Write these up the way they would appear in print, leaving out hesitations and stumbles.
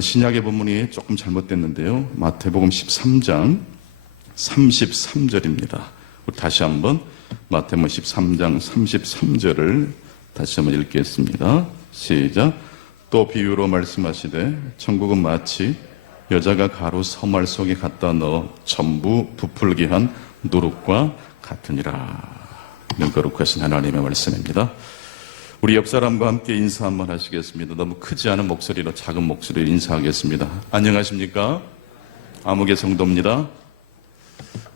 오늘 신약의 본문이 조금 잘못됐는데요. 마태복음 13장 33절입니다. 우리 다시 한번 마태복음 13장 33절을 다시 한번 읽겠습니다. 시작. 또 비유로 말씀하시되 천국은 마치 여자가 가루 서말 속에 갖다 넣어 전부 부풀게 한 누룩과 같으니라. 거룩하신 하나님의 말씀입니다. 우리 옆 사람과 함께 인사 한번 하시겠습니다. 너무 크지 않은 목소리로 작은 목소리로 인사하겠습니다. 안녕하십니까? 아무개 성도입니다.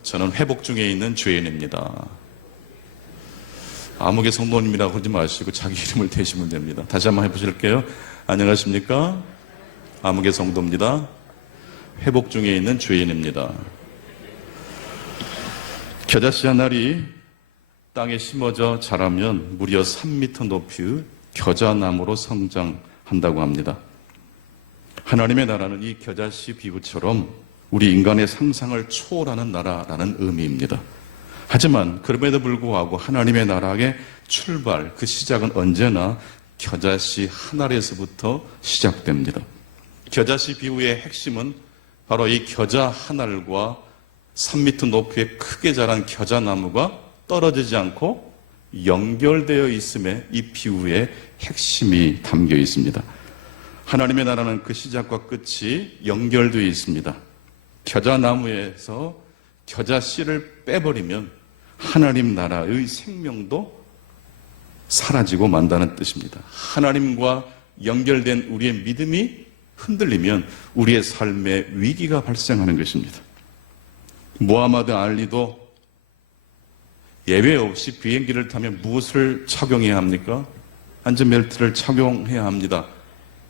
저는 회복 중에 있는 죄인입니다. 아무개 성도님이라고 그러지 마시고 자기 이름을 대시면 됩니다. 다시 한번 해보실게요. 안녕하십니까? 아무개 성도입니다. 회복 중에 있는 죄인입니다. 겨자씨 한 알이 땅에 심어져 자라면 무려 3m 높이의 겨자나무로 성장한다고 합니다. 하나님의 나라는 이 겨자씨 비유처럼 우리 인간의 상상을 초월하는 나라라는 의미입니다. 하지만 그럼에도 불구하고 하나님의 나라의 출발, 그 시작은 언제나 겨자씨 한 알에서부터 시작됩니다. 겨자씨 비유의 핵심은 바로 이 겨자 한 알과 3m 높이의 크게 자란 겨자나무가 떨어지지 않고 연결되어 있음에 이 비유의 핵심이 담겨 있습니다. 하나님의 나라는 그 시작과 끝이 연결되어 있습니다. 겨자나무에서 겨자씨를 빼버리면 하나님 나라의 생명도 사라지고 만다는 뜻입니다. 하나님과 연결된 우리의 믿음이 흔들리면 우리의 삶에 위기가 발생하는 것입니다. 무하마드 알리도 예외 없이 비행기를 타면 무엇을 착용해야 합니까? 안전벨트를 착용해야 합니다.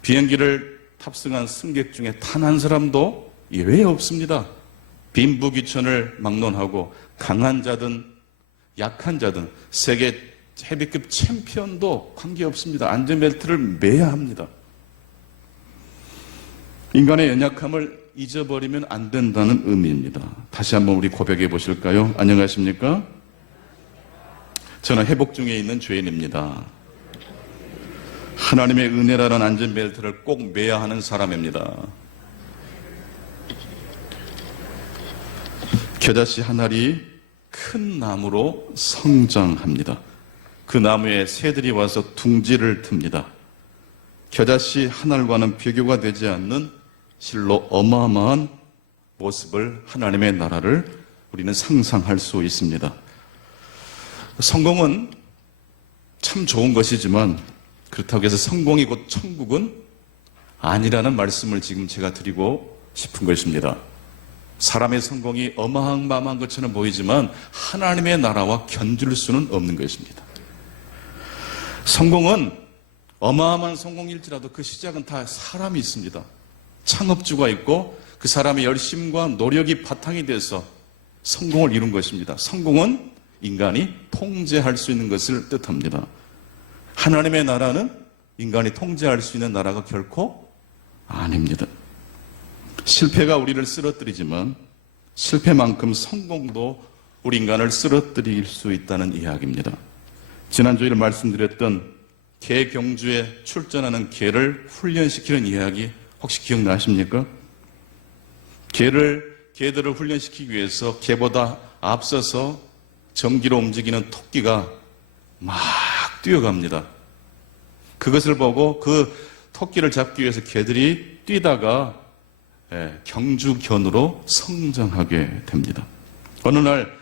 비행기를 탑승한 승객 중에 단 한 사람도 예외 없습니다. 빈부귀천을 막론하고 강한 자든 약한 자든 세계 헤비급 챔피언도 관계없습니다. 안전벨트를 매야 합니다. 인간의 연약함을 잊어버리면 안 된다는 의미입니다. 다시 한번 우리 고백해 보실까요? 안녕하십니까? 저는 회복 중에 있는 죄인입니다. 하나님의 은혜라는 안전벨트를 꼭 매야 하는 사람입니다. 겨자씨 한 알이 큰 나무로 성장합니다. 그 나무에 새들이 와서 둥지를 틉니다. 겨자씨 한 알과는 비교가 되지 않는 실로 어마어마한 모습을 하나님의 나라를 우리는 상상할 수 있습니다. 성공은 참 좋은 것이지만 그렇다고 해서 성공이 곧 천국은 아니라는 말씀을 지금 제가 드리고 싶은 것입니다. 사람의 성공이 어마어마한 것처럼 보이지만 하나님의 나라와 견줄 수는 없는 것입니다. 성공은 어마어마한 성공일지라도 그 시작은 다 사람이 있습니다. 창업주가 있고 그 사람의 열심과 노력이 바탕이 돼서 성공을 이룬 것입니다. 성공은 인간이 통제할 수 있는 것을 뜻합니다. 하나님의 나라는 인간이 통제할 수 있는 나라가 결코 아닙니다. 실패가 우리를 쓰러뜨리지만 실패만큼 성공도 우리 인간을 쓰러뜨릴 수 있다는 이야기입니다. 지난주에 말씀드렸던 개 경주에 출전하는 개를 훈련시키는 이야기 혹시 기억나십니까? 개들을 훈련시키기 위해서 개보다 앞서서 전기로 움직이는 토끼가 막 뛰어갑니다. 그것을 보고 그 토끼를 잡기 위해서 개들이 뛰다가 경주견으로 성장하게 됩니다. 어느 날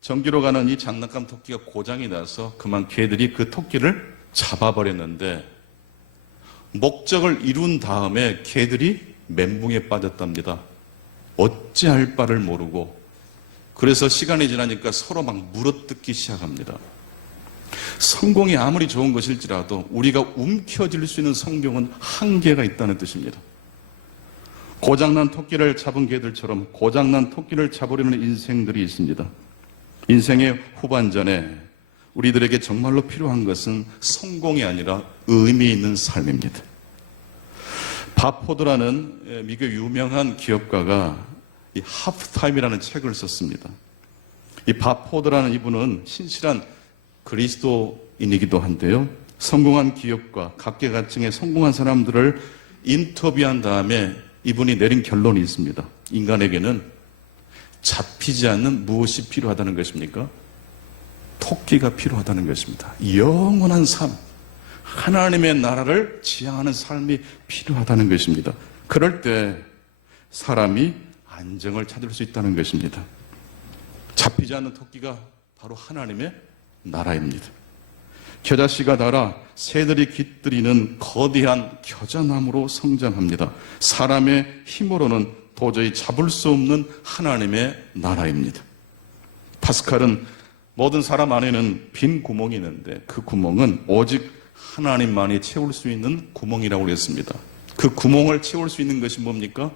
전기로 가는 이 장난감 토끼가 고장이 나서 그만 개들이 그 토끼를 잡아버렸는데 목적을 이룬 다음에 개들이 멘붕에 빠졌답니다. 어찌할 바를 모르고 그래서 시간이 지나니까 서로 막 물어뜯기 시작합니다. 성공이 아무리 좋은 것일지라도 우리가 움켜쥘 수 있는 성공은 한계가 있다는 뜻입니다. 고장난 토끼를 잡은 개들처럼 고장난 토끼를 잡으려는 인생들이 있습니다. 인생의 후반전에 우리들에게 정말로 필요한 것은 성공이 아니라 의미 있는 삶입니다. 밥 포드라는 미국 유명한 기업가가 이 하프타임이라는 책을 썼습니다. 이 밥 포드라는 이분은 신실한 그리스도인이기도 한데요. 성공한 기업과 각계각층의 성공한 사람들을 인터뷰한 다음에 이분이 내린 결론이 있습니다. 인간에게는 잡히지 않는 무엇이 필요하다는 것입니까? 토끼가 필요하다는 것입니다. 영원한 삶, 하나님의 나라를 지향하는 삶이 필요하다는 것입니다. 그럴 때 사람이 안정을 찾을 수 있다는 것입니다. 잡히지 않는 토끼가 바로 하나님의 나라입니다. 겨자씨가 닳아 새들이 깃들이는 거대한 겨자나무로 성장합니다. 사람의 힘으로는 도저히 잡을 수 없는 하나님의 나라입니다. 파스칼은 모든 사람 안에는 빈 구멍이 있는데 그 구멍은 오직 하나님만이 채울 수 있는 구멍이라고 했습니다. 그 구멍을 채울 수 있는 것이 뭡니까?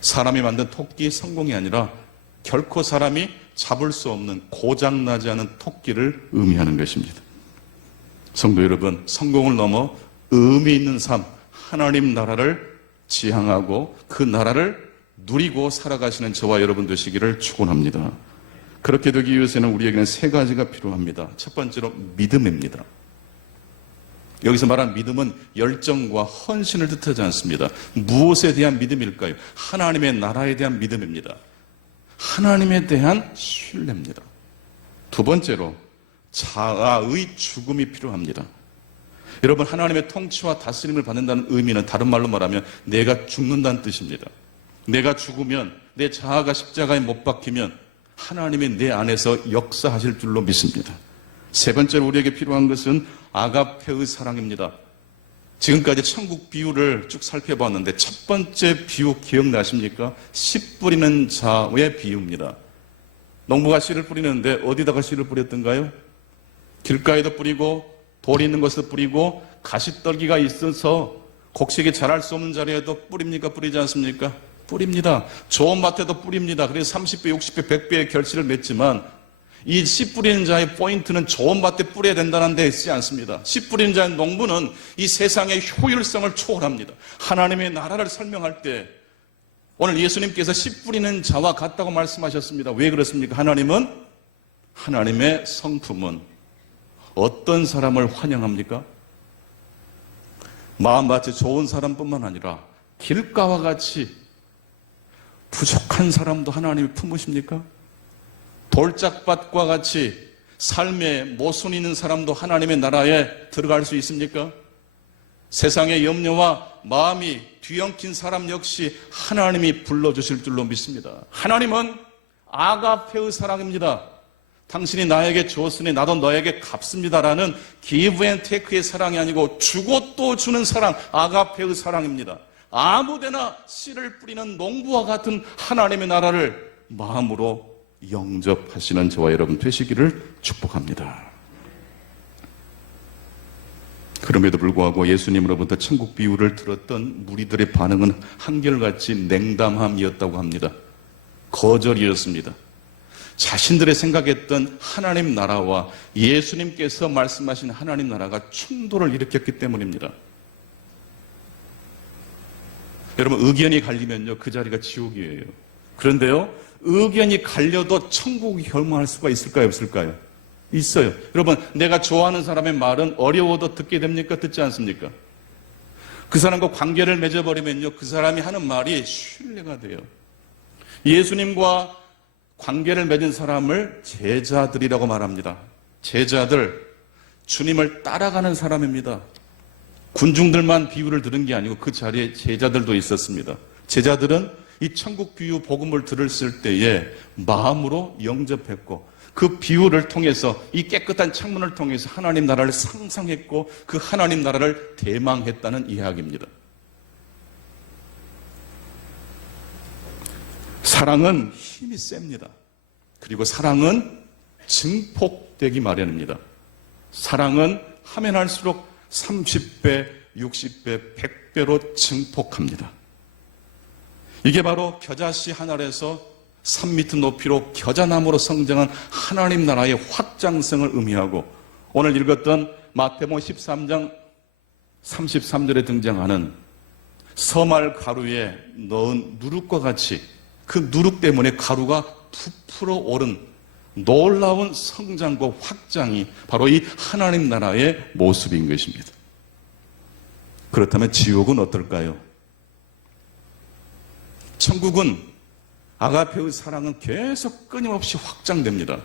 사람이 만든 토끼의 성공이 아니라 결코 사람이 잡을 수 없는 고장나지 않은 토끼를 의미하는 것입니다. 성도 여러분, 성공을 넘어 의미 있는 삶, 하나님 나라를 지향하고 그 나라를 누리고 살아가시는 저와 여러분 되시기를 축원합니다. 그렇게 되기 위해서는 우리에게는 세 가지가 필요합니다. 첫 번째로 믿음입니다. 여기서 말한 믿음은 열정과 헌신을 뜻하지 않습니다. 무엇에 대한 믿음일까요? 하나님의 나라에 대한 믿음입니다. 하나님에 대한 신뢰입니다. 두 번째로 자아의 죽음이 필요합니다. 여러분, 하나님의 통치와 다스림을 받는다는 의미는 다른 말로 말하면 내가 죽는다는 뜻입니다. 내가 죽으면, 내 자아가 십자가에 못 박히면 하나님이 내 안에서 역사하실 줄로 믿습니다. 세 번째로 우리에게 필요한 것은 아가페의 사랑입니다. 지금까지 천국 비유를 쭉 살펴봤는데 첫 번째 비유 기억나십니까? 씨 뿌리는 자의 비유입니다. 농부가 씨를 뿌리는데 어디다가 씨를 뿌렸던가요? 길가에도 뿌리고 돌이 있는 곳에도 뿌리고 가시떨기가 있어서 곡식이 자랄 수 없는 자리에도 뿌립니까? 뿌리지 않습니까? 뿌립니다. 좋은 밭에도 뿌립니다. 그래서 30배, 60배, 100배의 결실을 맺지만 이 씨 뿌리는 자의 포인트는 좋은 밭에 뿌려야 된다는 데 있지 않습니다. 씨 뿌리는 자의 농부는 이 세상의 효율성을 초월합니다. 하나님의 나라를 설명할 때 오늘 예수님께서 씨 뿌리는 자와 같다고 말씀하셨습니다. 왜 그렇습니까? 하나님의 성품은 어떤 사람을 환영합니까? 마음밭이 좋은 사람뿐만 아니라 길가와 같이 부족한 사람도 하나님이 품으십니까? 돌짝밭과 같이 삶에 모순 있는 사람도 하나님의 나라에 들어갈 수 있습니까? 세상의 염려와 마음이 뒤엉킨 사람 역시 하나님이 불러주실 줄로 믿습니다. 하나님은 아가페의 사랑입니다. 당신이 나에게 주었으니 나도 너에게 갚습니다라는 give and take의 사랑이 아니고 주고 또 주는 사랑, 아가페의 사랑입니다. 아무데나 씨를 뿌리는 농부와 같은 하나님의 나라를 마음으로 영접하시는 저와 여러분 되시기를 축복합니다. 그럼에도 불구하고 예수님으로부터 천국 비유를 들었던 무리들의 반응은 한결같이 냉담함이었다고 합니다. 거절이었습니다. 자신들의 생각했던 하나님 나라와 예수님께서 말씀하신 하나님 나라가 충돌을 일으켰기 때문입니다. 여러분, 의견이 갈리면요, 그 자리가 지옥이에요. 그런데요, 의견이 갈려도 천국이 멸망할 수가 있을까요, 없을까요? 있어요. 여러분, 내가 좋아하는 사람의 말은 어려워도 듣게 됩니까? 듣지 않습니까? 그 사람과 관계를 맺어버리면요, 그 사람이 하는 말이 신뢰가 돼요. 예수님과 관계를 맺은 사람을 제자들이라고 말합니다. 제자들, 주님을 따라가는 사람입니다. 군중들만 비유를 들은 게 아니고 그 자리에 제자들도 있었습니다. 제자들은 이 천국 비유 복음을 들었을 때에 마음으로 영접했고 그 비유를 통해서 이 깨끗한 창문을 통해서 하나님 나라를 상상했고 그 하나님 나라를 대망했다는 이야기입니다. 사랑은 힘이 셉니다. 그리고 사랑은 증폭되기 마련입니다. 사랑은 하면 할수록 30배, 60배, 100배로 증폭합니다. 이게 바로 겨자씨 한 알에서 3m 높이로 겨자나무로 성장한 하나님 나라의 확장성을 의미하고 오늘 읽었던 마태복음 13장 33절에 등장하는 서말 가루에 넣은 누룩과 같이 그 누룩 때문에 가루가 부풀어 오른 놀라운 성장과 확장이 바로 이 하나님 나라의 모습인 것입니다. 그렇다면 지옥은 어떨까요? 천국은 아가페의 사랑은 계속 끊임없이 확장됩니다.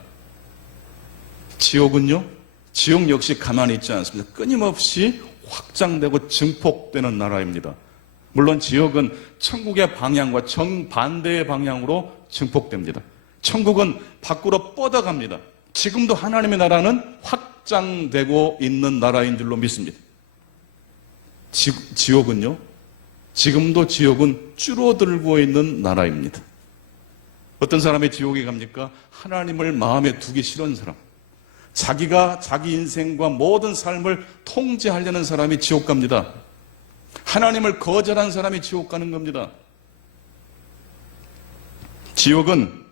지옥은요? 지옥 역시 가만히 있지 않습니다. 끊임없이 확장되고 증폭되는 나라입니다. 물론 지옥은 천국의 방향과 정반대의 방향으로 증폭됩니다. 천국은 밖으로 뻗어갑니다. 지금도 하나님의 나라는 확장되고 있는 나라인 줄로 믿습니다. 지옥은요? 지금도 지옥은 줄어들고 있는 나라입니다. 어떤 사람이 지옥에 갑니까? 하나님을 마음에 두기 싫은 사람. 자기가 자기 인생과 모든 삶을 통제하려는 사람이 지옥 갑니다. 하나님을 거절한 사람이 지옥 가는 겁니다. 지옥은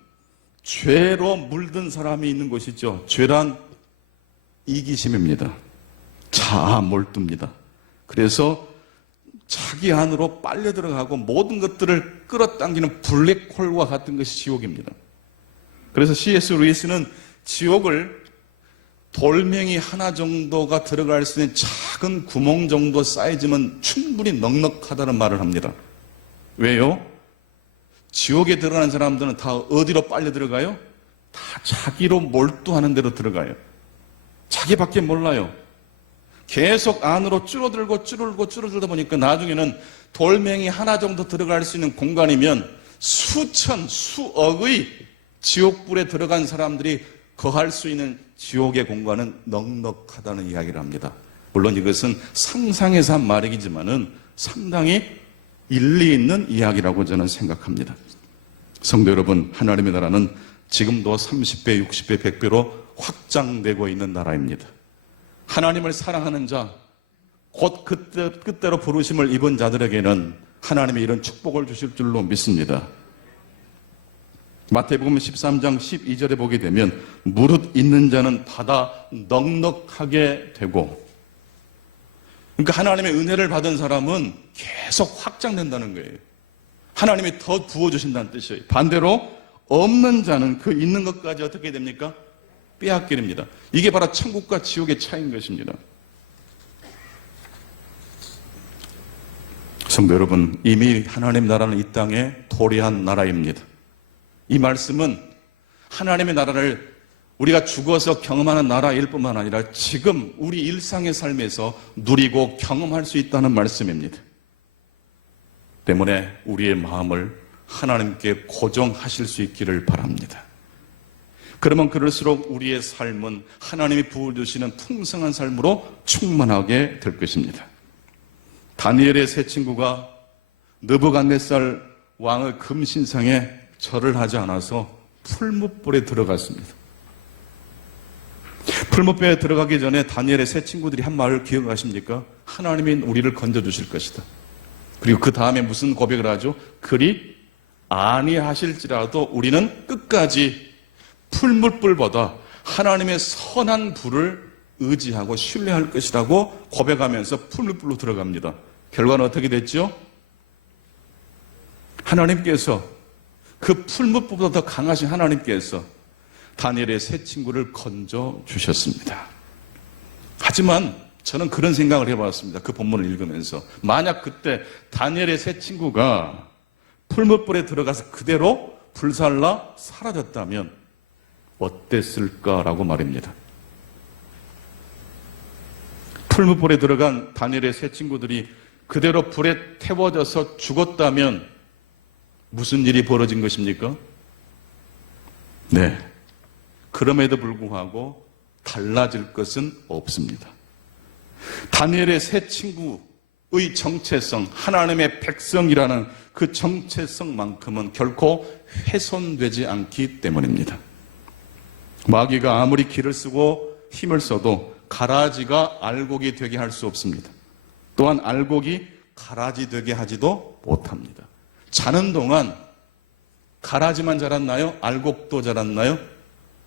죄로 물든 사람이 있는 곳이죠. 죄란 이기심입니다. 자아 몰두입니다. 그래서 자기 안으로 빨려 들어가고 모든 것들을 끌어당기는 블랙홀과 같은 것이 지옥입니다. 그래서 C.S. 루이스는 지옥을 돌멩이 하나 정도가 들어갈 수 있는 작은 구멍 정도 사이즈면 충분히 넉넉하다는 말을 합니다. 왜요? 지옥에 들어가는 사람들은 다 어디로 빨려 들어가요? 다 자기로 몰두하는 대로 들어가요. 자기밖에 몰라요. 계속 안으로 줄어들다 보니까 나중에는 돌멩이 하나 정도 들어갈 수 있는 공간이면 수천, 수억의 지옥불에 들어간 사람들이 거할 수 있는 지옥의 공간은 넉넉하다는 이야기를 합니다. 물론 이것은 상상해서 한 말이지만은 상당히 일리 있는 이야기라고 저는 생각합니다. 성도 여러분, 하나님의 나라는 지금도 30배, 60배, 100배로 확장되고 있는 나라입니다. 하나님을 사랑하는 자, 곧 그때로 부르심을 입은 자들에게는 하나님이 이런 축복을 주실 줄로 믿습니다. 마태복음 13장 12절에 보게 되면 무릇 있는 자는 받아 넉넉하게 되고, 그러니까 하나님의 은혜를 받은 사람은 계속 확장된다는 거예요. 하나님이 더 부어주신다는 뜻이에요. 반대로 없는 자는 그 있는 것까지 어떻게 됩니까? 빼앗기립니다. 이게 바로 천국과 지옥의 차이인 것입니다. 성도 여러분, 이미 하나님 나라는 이 땅에 도래한 나라입니다. 이 말씀은 하나님의 나라를 우리가 죽어서 경험하는 나라일 뿐만 아니라 지금 우리 일상의 삶에서 누리고 경험할 수 있다는 말씀입니다. 때문에 우리의 마음을 하나님께 고정하실 수 있기를 바랍니다. 그러면 그럴수록 우리의 삶은 하나님이 부어주시는 풍성한 삶으로 충만하게 될 것입니다. 다니엘의 세 친구가 느부갓네살 왕의 금신상에 절을 하지 않아서 풀무불에 들어갔습니다. 풀무불에 들어가기 전에 다니엘의 세 친구들이 한 말을 기억하십니까? 하나님이 우리를 건져주실 것이다. 그리고 그 다음에 무슨 고백을 하죠? 그리 아니하실지라도 우리는 끝까지 풀무불보다 하나님의 선한 불을 의지하고 신뢰할 것이라고 고백하면서 풀무불로 들어갑니다. 결과는 어떻게 됐죠? 하나님께서 그 풀무불보다 더 강하신 하나님께서 다니엘의 세 친구를 건져 주셨습니다. 하지만 저는 그런 생각을 해봤습니다. 그 본문을 읽으면서 만약 그때 다니엘의 세 친구가 풀무불에 들어가서 그대로 불살라 사라졌다면 어땠을까라고 말입니다. 풀무불에 들어간 다니엘의 세 친구들이 그대로 불에 태워져서 죽었다면 무슨 일이 벌어진 것입니까? 네. 그럼에도 불구하고 달라질 것은 없습니다. 다니엘의 세 친구의 정체성, 하나님의 백성이라는 그 정체성만큼은 결코 훼손되지 않기 때문입니다. 마귀가 아무리 기를 쓰고 힘을 써도 가라지가 알곡이 되게 할 수 없습니다. 또한 알곡이 가라지 되게 하지도 못합니다. 자는 동안 가라지만 자랐나요? 알곡도 자랐나요?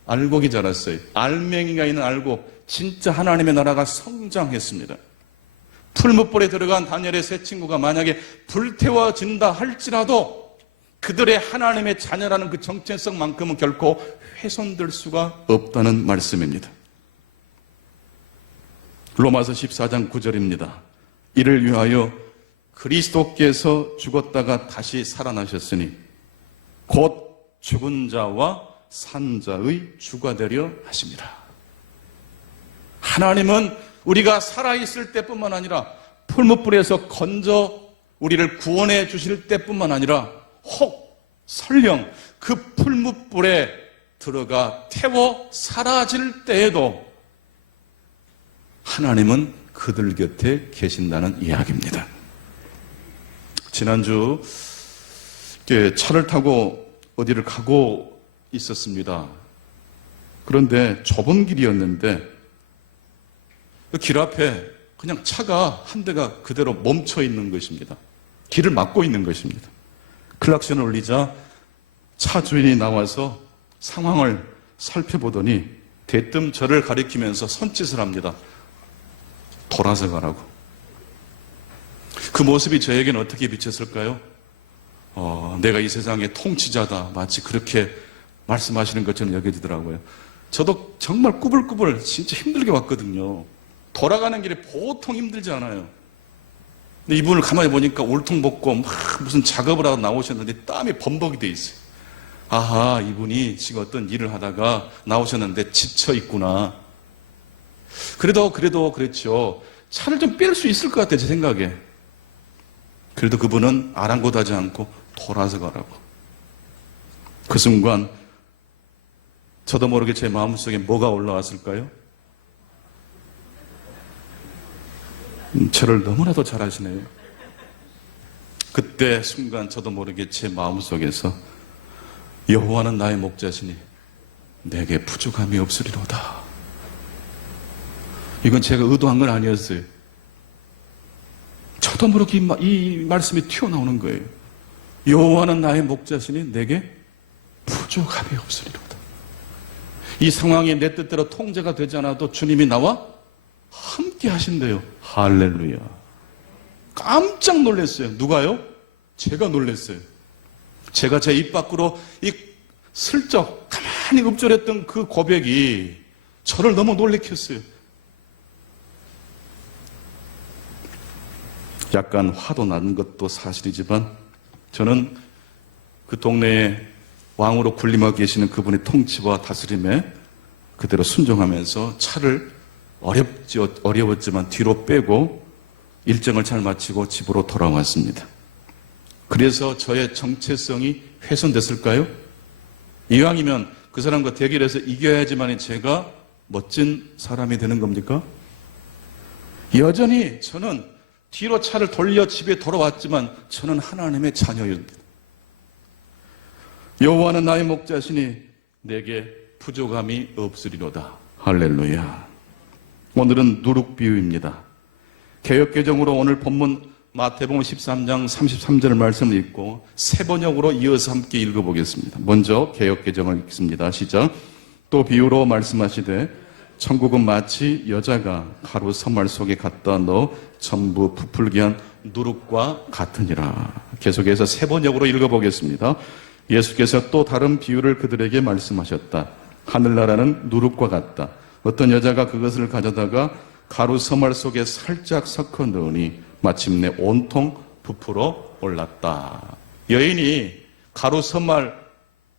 알곡이 자랐어요. 알맹이가 있는 알곡, 진짜 하나님의 나라가 성장했습니다. 풀무불에 들어간 다니엘의 세 친구가 만약에 불태워진다 할지라도 그들의 하나님의 자녀라는 그 정체성만큼은 결코 훼손될 수가 없다는 말씀입니다. 로마서 14장 9절입니다. 이를 위하여 그리스도께서 죽었다가 다시 살아나셨으니 곧 죽은 자와 산 자의 주가 되려 하십니다. 하나님은 우리가 살아있을 때뿐만 아니라 풀무불에서 건져 우리를 구원해 주실 때뿐만 아니라 혹 설령 그 풀무불에 들어가 태워 사라질 때에도 하나님은 그들 곁에 계신다는 이야기입니다. 지난주 차를 타고 어디를 가고 있었습니다. 그런데 좁은 길이었는데 그 길 앞에 그냥 차가 한 대가 그대로 멈춰 있는 것입니다. 길을 막고 있는 것입니다. 클락션을 울리자 차 주인이 나와서 상황을 살펴보더니 대뜸 저를 가리키면서 손짓을 합니다. 돌아서 가라고. 그 모습이 저에게는 어떻게 비쳤을까요? 내가 이 세상의 통치자다. 마치 그렇게 말씀하시는 것처럼 여겨지더라고요. 저도 정말 꾸불꾸불 진짜 힘들게 왔거든요. 돌아가는 길이 보통 힘들지 않아요. 근데 이분을 가만히 보니까 울퉁벗고 막 무슨 작업을 하고 나오셨는데 땀이 범벅이 돼 있어요. 아하, 이분이 지금 어떤 일을 하다가 나오셨는데 지쳐 있구나. 그래도 그랬죠. 차를 좀 뺄 수 있을 것 같아요, 제 생각에. 그래도 그분은 아랑곳하지 않고 돌아서 가라고. 그 순간 저도 모르게 제 마음속에 뭐가 올라왔을까요? 저를 너무나도 잘 아시네요. 그때 순간 저도 모르게 제 마음속에서 여호와는 나의 목자시니 내게 부족함이 없으리로다. 이건 제가 의도한 건 아니었어요. 저도 모르게 이 말씀이 튀어나오는 거예요. 여호와는 나의 목자시니 내게 부족함이 없으리로다. 이 상황이 내 뜻대로 통제가 되지 않아도 주님이 나와 함께 하신대요. 할렐루야. 깜짝 놀랐어요. 누가요? 제가 놀랐어요. 제가 제 입 밖으로 슬쩍 가만히 읊조렸던 그 고백이 저를 너무 놀래켰어요. 약간 화도 나는 것도 사실이지만 저는 그 동네에 왕으로 군림하고 계시는 그분의 통치와 다스림에 그대로 순종하면서 차를 어려웠지만 뒤로 빼고 일정을 잘 마치고 집으로 돌아왔습니다. 그래서 저의 정체성이 훼손됐을까요? 이왕이면 그 사람과 대결해서 이겨야지만 제가 멋진 사람이 되는 겁니까? 여전히 저는 뒤로 차를 돌려 집에 돌아왔지만 저는 하나님의 자녀입니다. 여호와는 나의 목자시니 내게 부족함이 없으리로다. 할렐루야. 오늘은 누룩 비유입니다. 개역개정으로 오늘 본문 마태복음 13장 33절 말씀을 읽고 세 번역으로 이어서 함께 읽어보겠습니다. 먼저 개역개정을 읽습니다. 시작. 또 비유로 말씀하시되 천국은 마치 여자가 가루 선말 속에 갖다 넣어 전부 부풀게 한 누룩과 같으니라. 계속해서 세 번역으로 읽어보겠습니다. 예수께서 또 다른 비유를 그들에게 말씀하셨다. 하늘나라는 누룩과 같다. 어떤 여자가 그것을 가져다가 가루 서말 속에 살짝 섞어 넣으니 마침내 온통 부풀어 올랐다. 여인이 가루 서말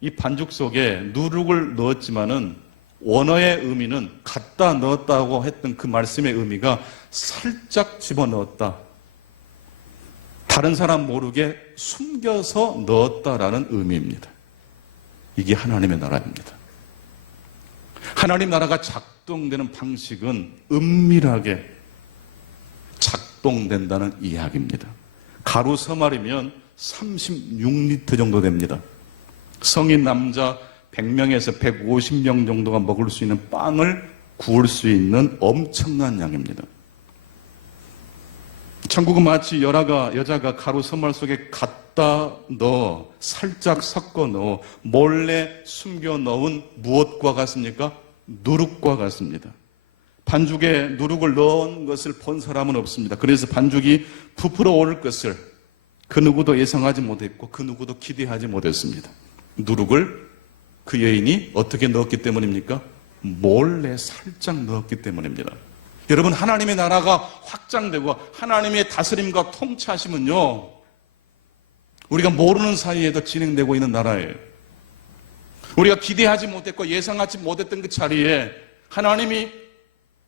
이 반죽 속에 누룩을 넣었지만은 원어의 의미는 갖다 넣었다고 했던 그 말씀의 의미가 살짝 집어넣었다. 다른 사람 모르게 숨겨서 넣었다라는 의미입니다. 이게 하나님의 나라입니다. 하나님 나라가 작동되는 방식은 은밀하게 작동된다는 이야기입니다. 가루 서말이면 36리터 정도 됩니다. 성인 남자 100명에서 150명 정도가 먹을 수 있는 빵을 구울 수 있는 엄청난 양입니다. 천국은 마치 여자가 가루 선말 속에 갖다 넣어 살짝 섞어 넣어 몰래 숨겨 넣은 무엇과 같습니까? 누룩과 같습니다. 반죽에 누룩을 넣은 것을 본 사람은 없습니다. 그래서 반죽이 부풀어 오를 것을 그 누구도 예상하지 못했고 그 누구도 기대하지 못했습니다. 누룩을 그 여인이 어떻게 넣었기 때문입니까? 몰래 살짝 넣었기 때문입니다. 여러분, 하나님의 나라가 확장되고 하나님의 다스림과 통치하시면요, 우리가 모르는 사이에도 진행되고 있는 나라예요. 우리가 기대하지 못했고 예상하지 못했던 그 자리에 하나님이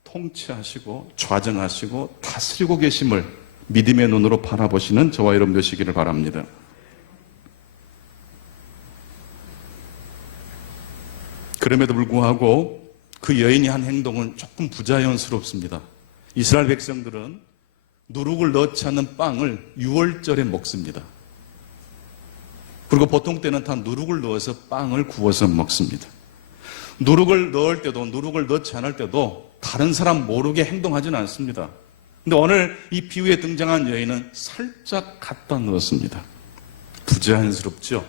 통치하시고 좌정하시고 다스리고 계심을 믿음의 눈으로 바라보시는 저와 여러분 되시기를 바랍니다. 그럼에도 불구하고 그 여인이 한 행동은 조금 부자연스럽습니다. 이스라엘 백성들은 누룩을 넣지 않는 빵을 유월절에 먹습니다. 그리고 보통 때는 다 누룩을 넣어서 빵을 구워서 먹습니다. 누룩을 넣을 때도 누룩을 넣지 않을 때도 다른 사람 모르게 행동하지는 않습니다. 근데 오늘 이 비유에 등장한 여인은 살짝 갖다 넣었습니다. 부자연스럽죠?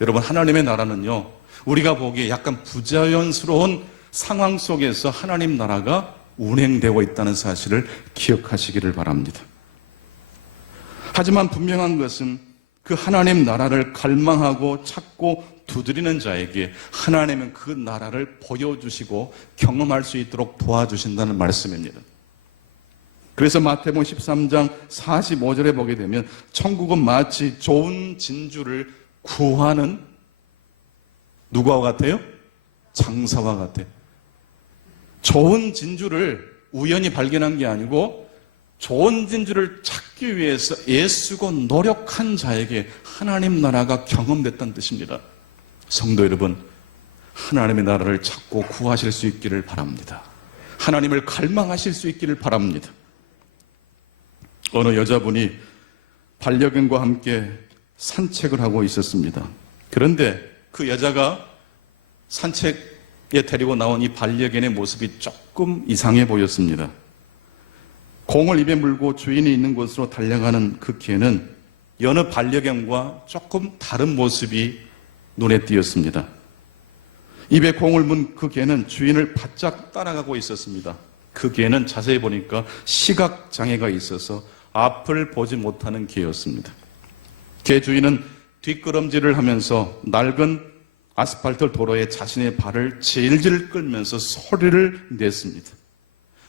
여러분, 하나님의 나라는요, 우리가 보기에 약간 부자연스러운 상황 속에서 하나님 나라가 운행되고 있다는 사실을 기억하시기를 바랍니다. 하지만 분명한 것은 그 하나님 나라를 갈망하고 찾고 두드리는 자에게 하나님은 그 나라를 보여주시고 경험할 수 있도록 도와주신다는 말씀입니다. 그래서 마태복음 13장 45절에 보게 되면 천국은 마치 좋은 진주를 구하는 누구와 같아요? 장사와 같아요. 좋은 진주를 우연히 발견한 게 아니고 좋은 진주를 찾기 위해서 애쓰고 노력한 자에게 하나님 나라가 경험됐다는 뜻입니다. 성도 여러분, 하나님의 나라를 찾고 구하실 수 있기를 바랍니다. 하나님을 갈망하실 수 있기를 바랍니다. 어느 여자분이 반려견과 함께 산책을 하고 있었습니다. 그런데 그 여자가 산책에 데리고 나온 이 반려견의 모습이 조금 이상해 보였습니다. 공을 입에 물고 주인이 있는 곳으로 달려가는 그 개는 여느 반려견과 조금 다른 모습이 눈에 띄었습니다. 입에 공을 문 그 개는 주인을 바짝 따라가고 있었습니다. 그 개는 자세히 보니까 시각장애가 있어서 앞을 보지 못하는 개였습니다. 개 주인은 뒷걸음질을 하면서 낡은 아스팔트 도로에 자신의 발을 질질 끌면서 소리를 냈습니다.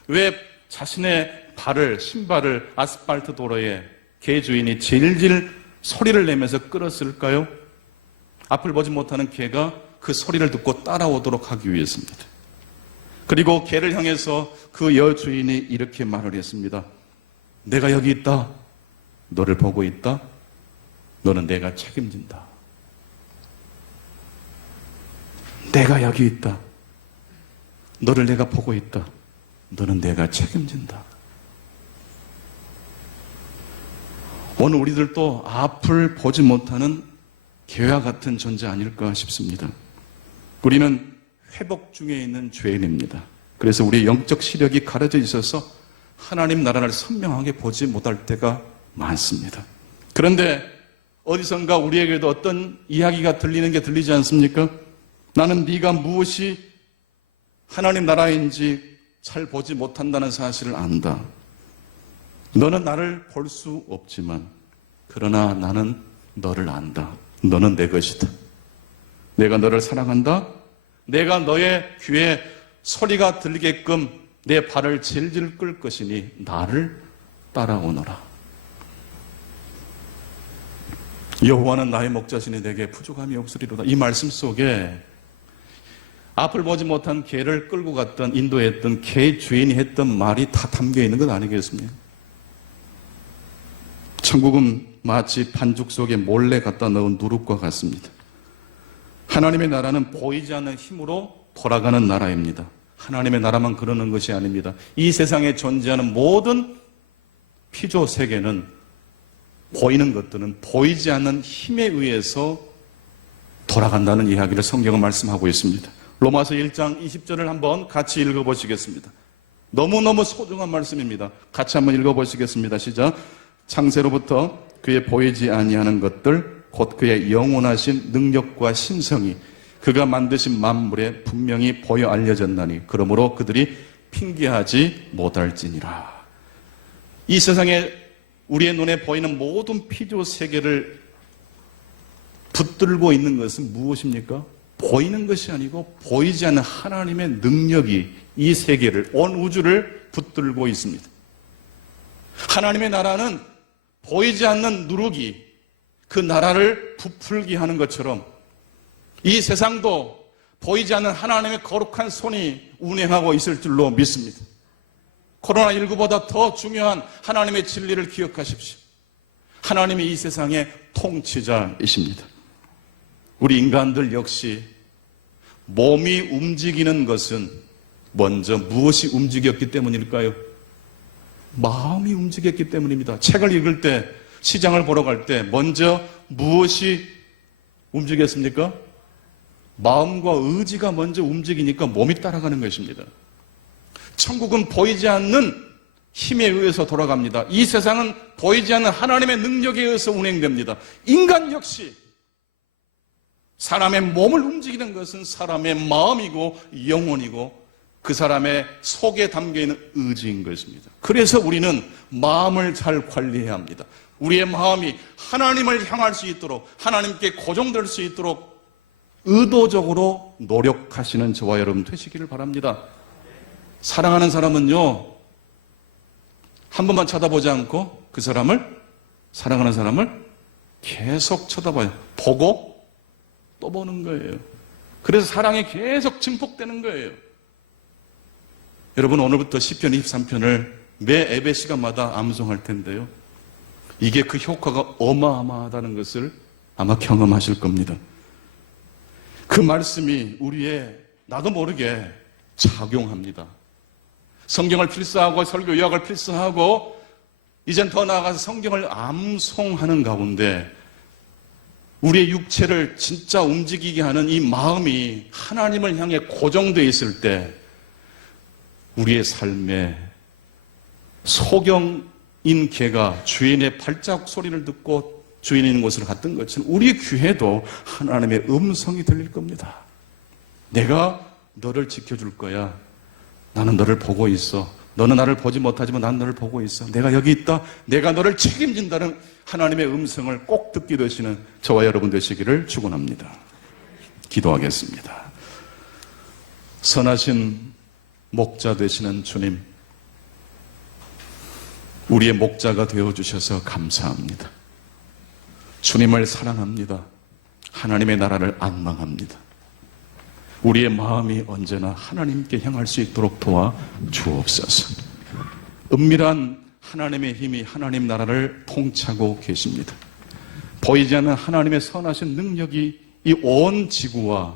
왜 자신의 발을, 신발을 아스팔트 도로에 개 주인이 질질 소리를 내면서 끌었을까요? 앞을 보지 못하는 개가 그 소리를 듣고 따라오도록 하기 위해서입니다. 그리고 개를 향해서 그 여주인이 이렇게 말을 했습니다. 내가 여기 있다. 너를 보고 있다. 너는 내가 책임진다. 내가 여기 있다. 너를 내가 보고 있다. 너는 내가 책임진다. 오늘 우리들도 앞을 보지 못하는 개와 같은 존재 아닐까 싶습니다. 우리는 회복 중에 있는 죄인입니다. 그래서 우리의 영적 시력이 가려져 있어서 하나님 나라를 선명하게 보지 못할 때가 많습니다. 그런데 어디선가 우리에게도 어떤 이야기가 들리는 게 들리지 않습니까? 나는 네가 무엇이 하나님 나라인지 잘 보지 못한다는 사실을 안다. 너는 나를 볼 수 없지만 그러나 나는 너를 안다. 너는 내 것이다. 내가 너를 사랑한다. 내가 너의 귀에 소리가 들리게끔 내 발을 질질 끌 것이니 나를 따라오너라. 여호와는 나의 목자시니 내게 부족함이 없으리로다. 이 말씀 속에 앞을 보지 못한 개를 끌고 갔던 인도했던 개 주인이 했던 말이 다 담겨 있는 것 아니겠습니까? 천국은 마치 반죽 속에 몰래 갖다 넣은 누룩과 같습니다. 하나님의 나라는 보이지 않는 힘으로 돌아가는 나라입니다. 하나님의 나라만 그러는 것이 아닙니다. 이 세상에 존재하는 모든 피조 세계는 보이는 것들은 보이지 않는 힘에 의해서 돌아간다는 이야기를 성경은 말씀하고 있습니다. 로마서 1장 20절을 한번 같이 읽어보시겠습니다. 너무너무 소중한 말씀입니다. 같이 한번 읽어보시겠습니다. 시작. 창세로부터 그의 보이지 아니하는 것들 곧 그의 영원하신 능력과 신성이 그가 만드신 만물에 분명히 보여 알려졌나니 그러므로 그들이 핑계하지 못할지니라. 이 세상에 우리의 눈에 보이는 모든 피조 세계를 붙들고 있는 것은 무엇입니까? 보이는 것이 아니고 보이지 않는 하나님의 능력이 이 세계를, 온 우주를 붙들고 있습니다. 하나님의 나라는 보이지 않는 누룩이 그 나라를 부풀게 하는 것처럼 이 세상도 보이지 않는 하나님의 거룩한 손이 운행하고 있을 줄로 믿습니다. 코로나19보다 더 중요한 하나님의 진리를 기억하십시오. 하나님이 이 세상의 통치자이십니다. 우리 인간들 역시 몸이 움직이는 것은 먼저 무엇이 움직였기 때문일까요? 마음이 움직였기 때문입니다. 책을 읽을 때, 시장을 보러 갈 때 먼저 무엇이 움직였습니까? 마음과 의지가 먼저 움직이니까 몸이 따라가는 것입니다. 천국은 보이지 않는 힘에 의해서 돌아갑니다. 이 세상은 보이지 않는 하나님의 능력에 의해서 운행됩니다. 인간 역시 사람의 몸을 움직이는 것은 사람의 마음이고 영혼이고 그 사람의 속에 담겨있는 의지인 것입니다. 그래서 우리는 마음을 잘 관리해야 합니다. 우리의 마음이 하나님을 향할 수 있도록, 하나님께 고정될 수 있도록 의도적으로 노력하시는 저와 여러분 되시기를 바랍니다. 사랑하는 사람은요, 한 번만 쳐다보지 않고 그 사람을, 사랑하는 사람을 계속 쳐다봐요. 보고 또 보는 거예요. 그래서 사랑이 계속 증폭되는 거예요. 여러분, 오늘부터 시편 23편을 매 예배 시간마다 암송할 텐데요. 이게 그 효과가 어마어마하다는 것을 아마 경험하실 겁니다. 그 말씀이 우리의 나도 모르게 작용합니다. 성경을 필사하고 설교 요약을 필사하고 이젠 더 나아가서 성경을 암송하는 가운데 우리의 육체를 진짜 움직이게 하는 이 마음이 하나님을 향해 고정되어 있을 때 우리의 삶에 소경인 개가 주인의 발자국 소리를 듣고 주인이 있는 곳을 갔던 것처럼 우리 귀에도 하나님의 음성이 들릴 겁니다. 내가 너를 지켜줄 거야. 나는 너를 보고 있어. 너는 나를 보지 못하지만 난 너를 보고 있어. 내가 여기 있다. 내가 너를 책임진다는 하나님의 음성을 꼭 듣게 되시는 저와 여러분 되시기를 축원합니다. 기도하겠습니다. 선하신 목자 되시는 주님, 우리의 목자가 되어주셔서 감사합니다. 주님을 사랑합니다. 하나님의 나라를 앙망합니다. 우리의 마음이 언제나 하나님께 향할 수 있도록 도와 주옵소서. 은밀한 하나님의 힘이 하나님 나라를 통치하고 계십니다. 보이지 않는 하나님의 선하신 능력이 이 온 지구와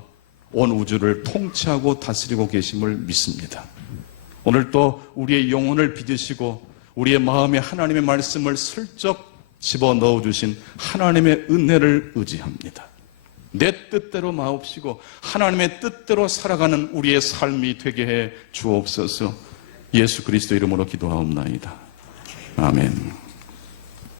온 우주를 통치하고 다스리고 계심을 믿습니다. 오늘 또 우리의 영혼을 빚으시고 우리의 마음에 하나님의 말씀을 슬쩍 집어넣어 주신 하나님의 은혜를 의지합니다. 내 뜻대로 마옵시고 하나님의 뜻대로 살아가는 우리의 삶이 되게 해 주옵소서. 예수 그리스도 이름으로 기도하옵나이다. 아멘.